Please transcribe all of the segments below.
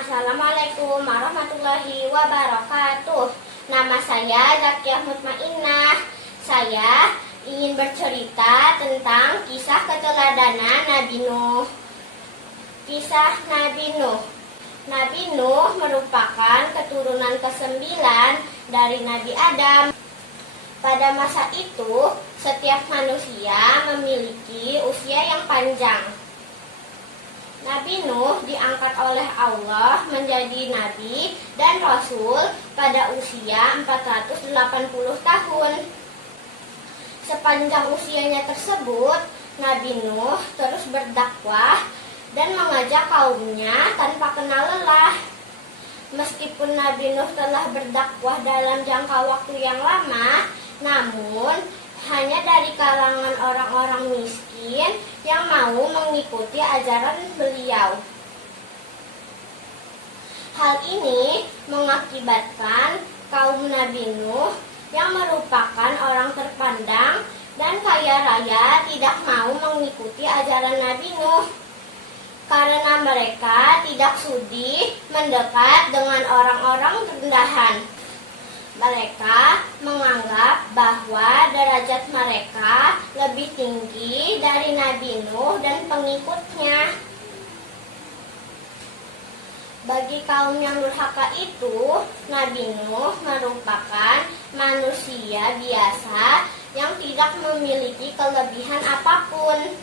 Assalamualaikum warahmatullahi wabarakatuh. Nama saya Zakiyah Mutmainnah. Saya ingin bercerita tentang kisah keteladanan Nabi Nuh. Kisah Nabi Nuh. Nabi Nuh merupakan keturunan ke-9 dari Nabi Adam. Pada masa itu, setiap manusia memiliki usia yang panjang. Nabi Nuh diangkat oleh Allah menjadi nabi dan rasul pada usia 480 tahun. Sepanjang usianya tersebut, Nabi Nuh terus berdakwah dan mengajak kaumnya tanpa kenal lelah. Meskipun Nabi Nuh telah berdakwah dalam jangka waktu yang lama, namun hanya dari kalangan orang-orang miskin yang mau mengikuti ajaran beliau. Hal ini mengakibatkan kaum Nabi Nuh yang merupakan orang terpandang dan kaya raya tidak mau mengikuti ajaran Nabi Nuh karena mereka tidak sudi mendekat dengan orang-orang rendahan. Mereka menganggap bahwa derajat mereka lebih tinggi dari Nabi Nuh dan pengikutnya. Bagi kaum yang durhaka itu, Nabi Nuh merupakan manusia biasa yang tidak memiliki kelebihan apapun.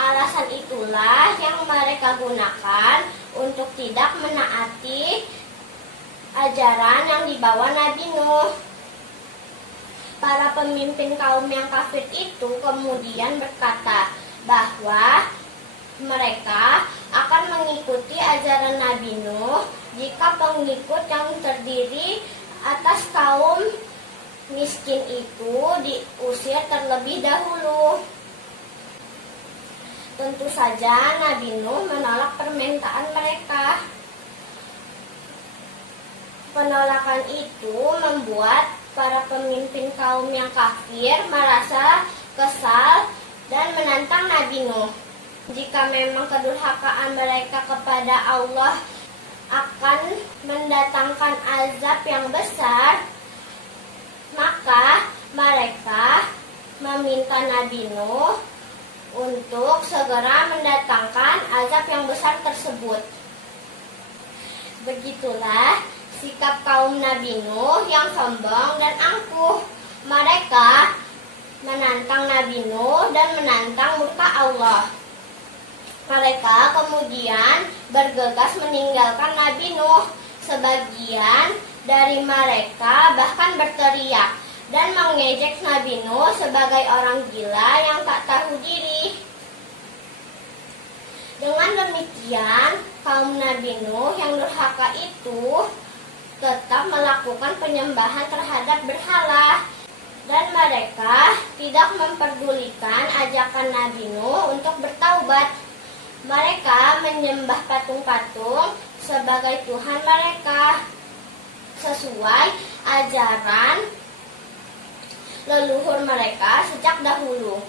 Alasan itulah yang mereka gunakan untuk tidak menaati ajaran yang dibawa Nabi Nuh. Para pemimpin kaum yang kafir itu kemudian berkata bahwa mereka akan mengikuti ajaran Nabi Nuh jika pengikut yang terdiri atas kaum miskin itu diusir terlebih dahulu. Tentu saja Nabi Nuh menolak permintaan mereka. Penolakan itu membuat para pemimpin kaum yang kafir merasa kesal dan menantang Nabi Nuh. Jika memang kedurhakaan mereka kepada Allah akan mendatangkan azab yang besar, maka mereka meminta Nabi Nuh untuk segera mendatangkan azab yang besar tersebut. Begitulah sikap kaum Nabi Nuh yang sombong dan angkuh. Mereka menantang Nabi Nuh dan menantang murka Allah. Mereka kemudian bergegas meninggalkan Nabi Nuh. Sebagian dari mereka bahkan berteriak dan mengejek Nabi Nuh sebagai orang gila yang tak tahu diri. Dengan demikian, kaum Nabi Nuh yang durhaka itu tetap melakukan penyembahan terhadap berhala dan mereka tidak memperdulikan ajakan Nabi Nuh untuk bertaubat. Mereka menyembah patung-patung sebagai Tuhan mereka sesuai ajaran leluhur mereka sejak dahulu.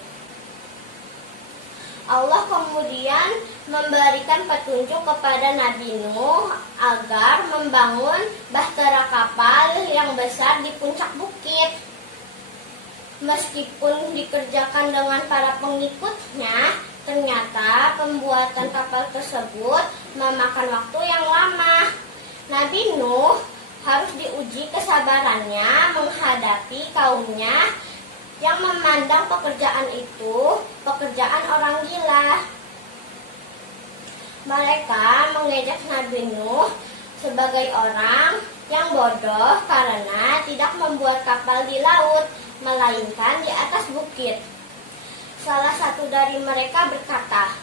Allah kemudian memberikan petunjuk kepada Nabi Nuh agar membangun bahtera kapal yang besar di puncak bukit. Meskipun dikerjakan dengan para pengikutnya, ternyata pembuatan kapal tersebut memakan waktu yang lama. Nabi Nuh harus diuji kesabarannya menghadapi kaumnya yang memandang pekerjaan itu pekerjaan orang gila. Mereka mengejek Nabi Nuh sebagai orang yang bodoh karena tidak membuat kapal di laut, melainkan di atas bukit. Salah satu dari mereka berkata,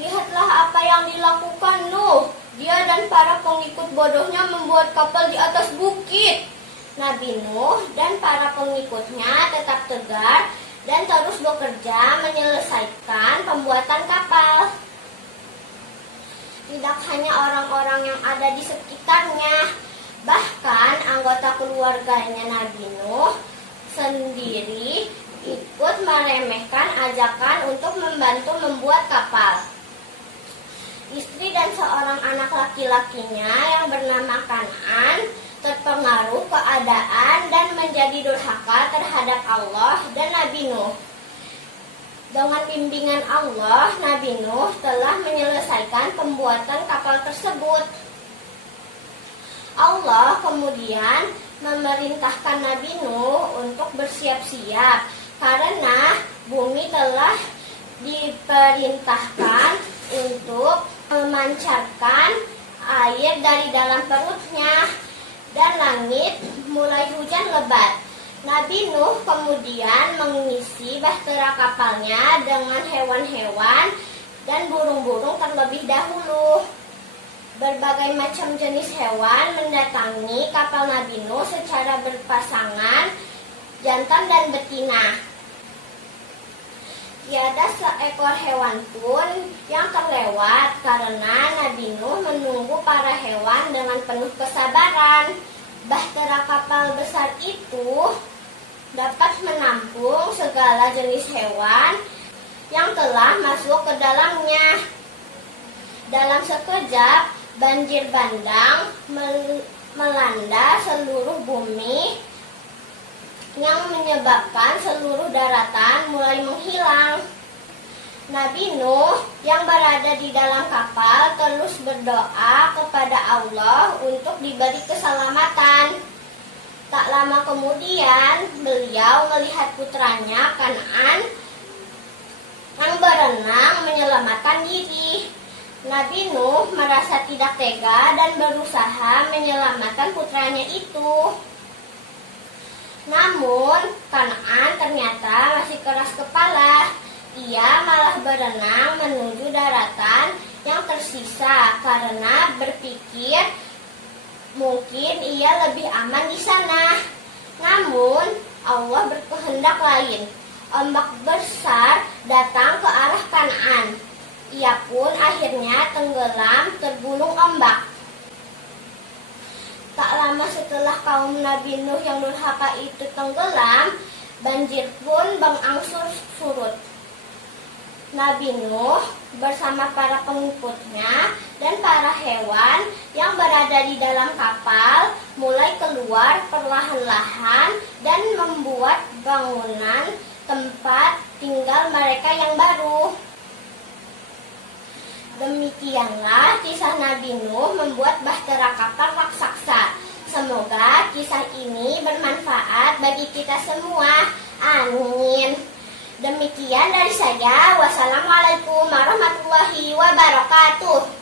"Lihatlah apa yang dilakukan Nuh. Dia dan para pengikut bodohnya membuat kapal di atas bukit." Nabi Nuh dan para pengikutnya tetap tegar dan terus bekerja menyelesaikan pembuatan kapal. Tidak hanya orang-orang yang ada di sekitarnya, bahkan anggota keluarganya Nabi Nuh sendiri ikut meremehkan ajakan untuk membantu membuat kapal. Istri dan seorang anak laki-lakinya yang bernama Kan'an terpengaruh keadaan dan menjadi durhaka terhadap Allah dan Nabi Nuh. Dengan bimbingan Allah, Nabi Nuh telah menyelesaikan pembuatan kapal tersebut. Allah kemudian memerintahkan Nabi Nuh untuk bersiap-siap karena bumi telah diperintahkan untuk memancarkan air dari dalam perutnya dan langit mulai hujan lebat. Nabi Nuh kemudian mengisi bahtera kapalnya dengan hewan-hewan dan burung-burung terlebih dahulu. Berbagai macam jenis hewan mendatangi kapal Nabi Nuh secara berpasangan, jantan dan betina. Tiada seekor hewan pun yang terlewat karena Nabi Nuh menunggu para hewan dengan penuh kesabaran. Bahtera kapal besar itu dapat menampung segala jenis hewan yang telah masuk ke dalamnya. Dalam sekejap, banjir bandang melanda seluruh bumi yang menyebabkan seluruh daratan mulai menghilang. Nabi Nuh yang berada di dalam kapal terus berdoa kepada Allah untuk diberi keselamatan. Tak lama kemudian beliau melihat putranya Kan'an yang berenang menyelamatkan diri. Nabi Nuh merasa tidak tega dan berusaha menyelamatkan putranya itu. Namun Kan'an ternyata masih keras kepala. Ia malah berenang menuju daratan yang tersisa karena berpikir mungkin ia lebih aman di sana. Namun Allah berkehendak lain. Ombak besar datang ke arah Kan'an. Ia pun akhirnya tenggelam tergulung ombak. Tak lama setelah kaum Nabi Nuh yang durhaka itu tenggelam, banjir pun berangsur surut. Nabi Nuh bersama para pengikutnya dan para hewan yang berada di dalam kapal mulai keluar perlahan-lahan dan membuat bangunan tempat tinggal mereka yang baru. Demikianlah kisah Nabi Nuh membuat bahtera kapal raksasa. Semoga kisah ini bermanfaat bagi kita semua. Amin. Demikian dari saya. Wassalamualaikum warahmatullahi wabarakatuh.